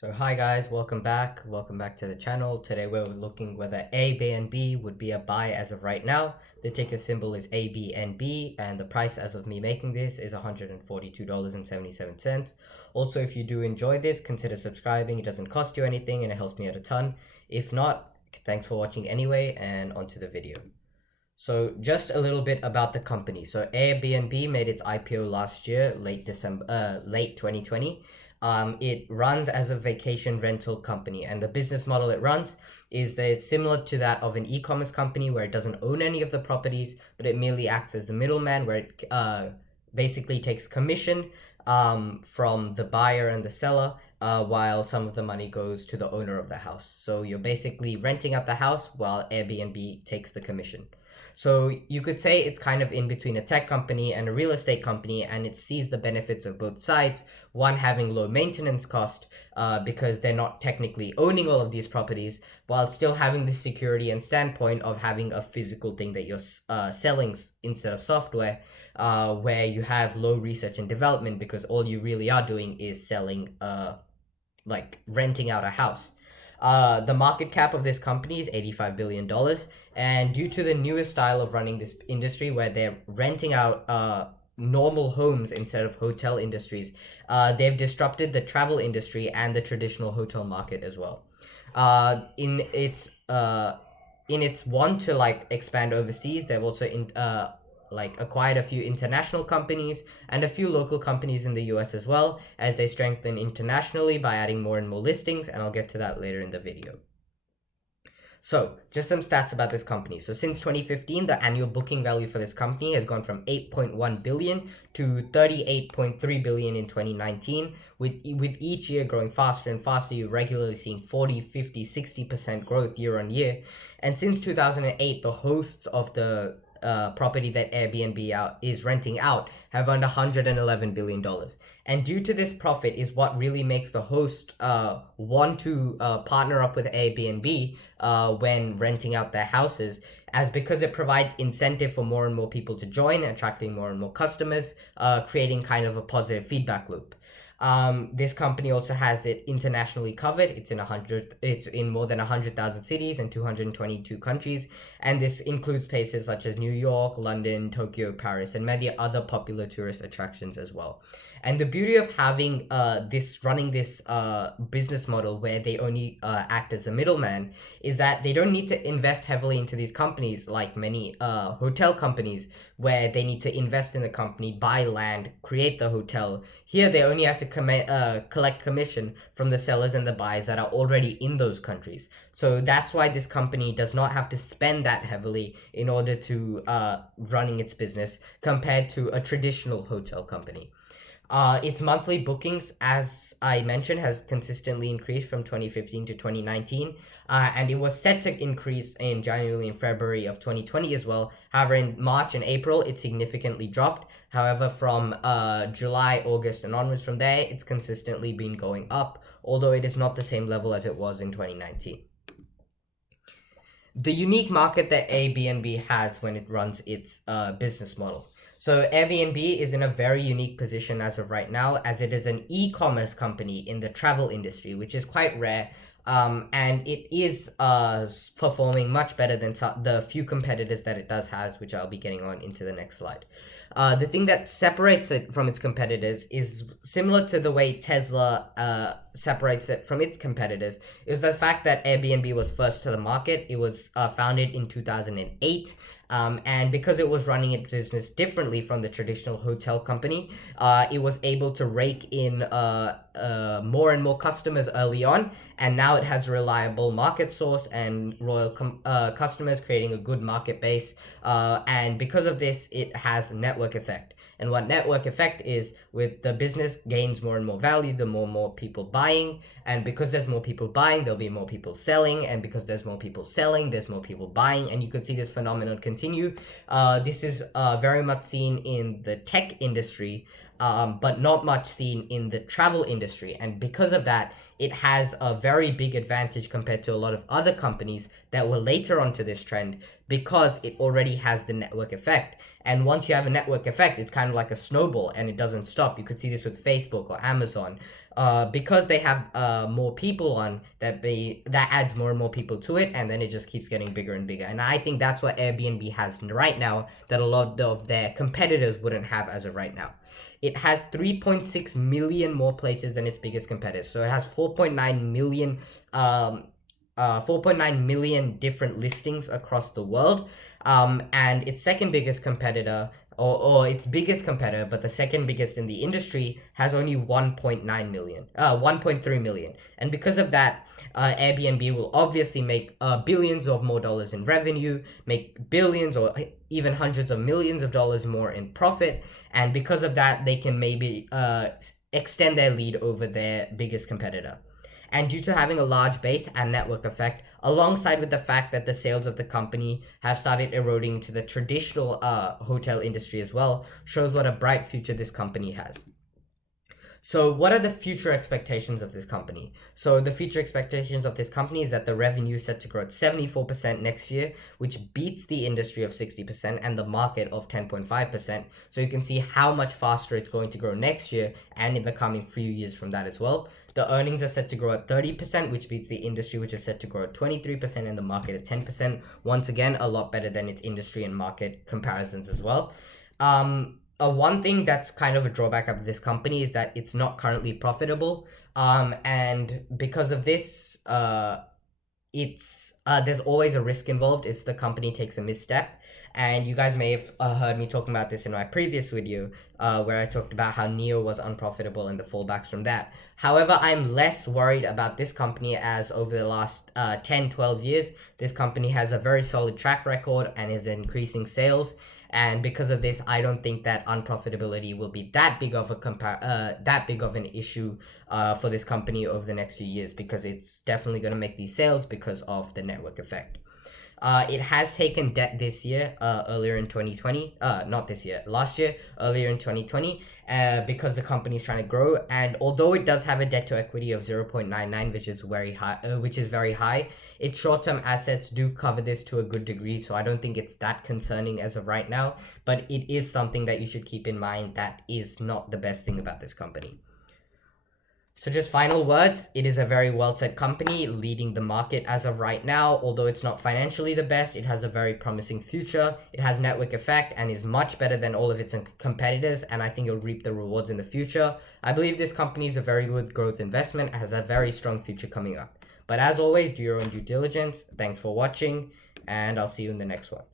So hi guys, welcome back. Welcome back to the channel. Today we're looking whether ABNB would be a buy as of right now. The ticker symbol is ABNB and the price as of me making this is $142.77. Also, if you do enjoy this, consider subscribing. It doesn't cost you anything and it helps me out a ton. If not, thanks for watching anyway, and onto the video. So just a little bit about the company. So Airbnb made its IPO last year, late 2020. It runs as a vacation rental company, and the business model it runs is that it's similar to that of an e-commerce company where it doesn't own any of the properties, but it merely acts as the middleman, where it basically takes commission from the buyer and the seller, while some of the money goes to the owner of the house. So you're basically renting out the house while Airbnb takes the commission. So you could say it's kind of in between a tech company and a real estate company, and it sees the benefits of both sides. One, having low maintenance cost because they're not technically owning all of these properties, while still having the security and standpoint of having a physical thing that you're selling instead of software, where you have low research and development because all you really are doing is selling, like renting out a house. The market cap of this company is $85 billion. And due to the newest style of running this industry, where they're renting out normal homes instead of hotel industries, they've disrupted the travel industry and the traditional hotel market as well. In its want to expand overseas, they've also acquired a few international companies and a few local companies in the US as well, as they strengthen internationally by adding more and more listings, and I'll get to that later in the video. So just some stats about this company. So since 2015, the annual booking value for this company has gone from 8.1 billion to 38.3 billion in 2019, with each year growing faster and faster. You're regularly seeing 40, 50, 60% growth year on year. And since 2008, the hosts of the property that Airbnb is renting out have earned $111 billion. And due to this profit is what really makes the host want to partner up with Airbnb when renting out their houses, as because it provides incentive for more and more people to join, attracting more and more customers, creating kind of a positive feedback loop. This company also has it internationally covered. It's in more than 100,000 cities and 222 countries, and this includes places such as New York, London, Tokyo, Paris, and many other popular tourist attractions as well. And the beauty of having running this business model where they only act as a middleman is that they don't need to invest heavily into these companies like many hotel companies, where they need to invest in the company, buy land, create the hotel. Here they only have to collect commission from the sellers and the buyers that are already in those countries. So that's why this company does not have to spend that heavily in order to running its business compared to a traditional hotel company. Its monthly bookings, as I mentioned, has consistently increased from 2015 to 2019, and it was set to increase in January and February of 2020 as well. However, in March and April, it significantly dropped. However, from July, August, and onwards from there, it's consistently been going up, although it is not the same level as it was in 2019. The unique market that Airbnb has when it runs its business model. So Airbnb is in a very unique position as of right now, as it is an e-commerce company in the travel industry, which is quite rare, and it is performing much better than the few competitors that it does has, which I'll be getting on into the next slide. The thing that separates it from its competitors is similar to the way Tesla separates it from its competitors, is the fact that Airbnb was first to the market. It was founded in 2008. And because it was running its business differently from the traditional hotel company, it was able to rake in more and more customers early on, and now it has a reliable market source and loyal customers, creating a good market base. And because of this, it has network effect. And what network effect is, with the business gains more and more value, the more people buying. And because there's more people buying, there'll be more people selling. And because there's more people selling, there's more people buying. And you could see this phenomenon continue. This is very much seen in the tech industry, but not much seen in the travel industry. And because of that, it has a very big advantage compared to a lot of other companies that were later onto this trend, because it already has the network effect. And once you have a network effect, it's kind of like a snowball and it doesn't stop. You could see this with Facebook or Amazon. Because they have more people on, that adds more and more people to it, and then it just keeps getting bigger and bigger. And I think that's what Airbnb has right now that a lot of their competitors wouldn't have as of right now. It has 3.6 million more places than its biggest competitors. So it has 4.9 million 4.9 million different listings across the world. And its second biggest competitor, or its biggest competitor, but the second biggest in the industry, has only 1.9 million, 1.3 million. And because of that, Airbnb will obviously make billions of more dollars in revenue, make billions or even hundreds of millions of dollars more in profit. And because of that, they can maybe extend their lead over their biggest competitor. And due to having a large base and network effect, alongside with the fact that the sales of the company have started eroding to the traditional hotel industry as well, shows what a bright future this company has. So what are the future expectations of this company? So the future expectations of this company is that the revenue is set to grow at 74% next year, which beats the industry of 60% and the market of 10.5%. So you can see how much faster it's going to grow next year and in the coming few years from that as well. The earnings are set to grow at 30%, which beats the industry, which is set to grow at 23%, and the market at 10%. Once again, a lot better than its industry and market comparisons as well. One thing that's kind of a drawback of this company is that it's not currently profitable. And because of this, there's always a risk involved if the company takes a misstep. And you guys may have heard me talking about this in my previous video, where I talked about how Neo was unprofitable and the fallbacks from that. However, I'm less worried about this company, as over the last 10-12 years, this company has a very solid track record and is increasing sales. And because of this, I don't think that unprofitability will be that big of an issue for this company over the next few years, because it's definitely going to make these sales because of the network effect. It has taken debt this year, earlier in 2020, not this year, last year, earlier in 2020, because the company is trying to grow. And although it does have a debt to equity of 0.99, which is very high, its short-term assets do cover this to a good degree. So I don't think it's that concerning as of right now, but it is something that you should keep in mind. That is not the best thing about this company. So just final words, it is a very well set company leading the market as of right now. Although it's not financially the best, it has a very promising future. It has network effect and is much better than all of its competitors, and I think it'll reap the rewards in the future. I believe this company is a very good growth investment, has a very strong future coming up. But as always, do your own due diligence. Thanks for watching, and I'll see you in the next one.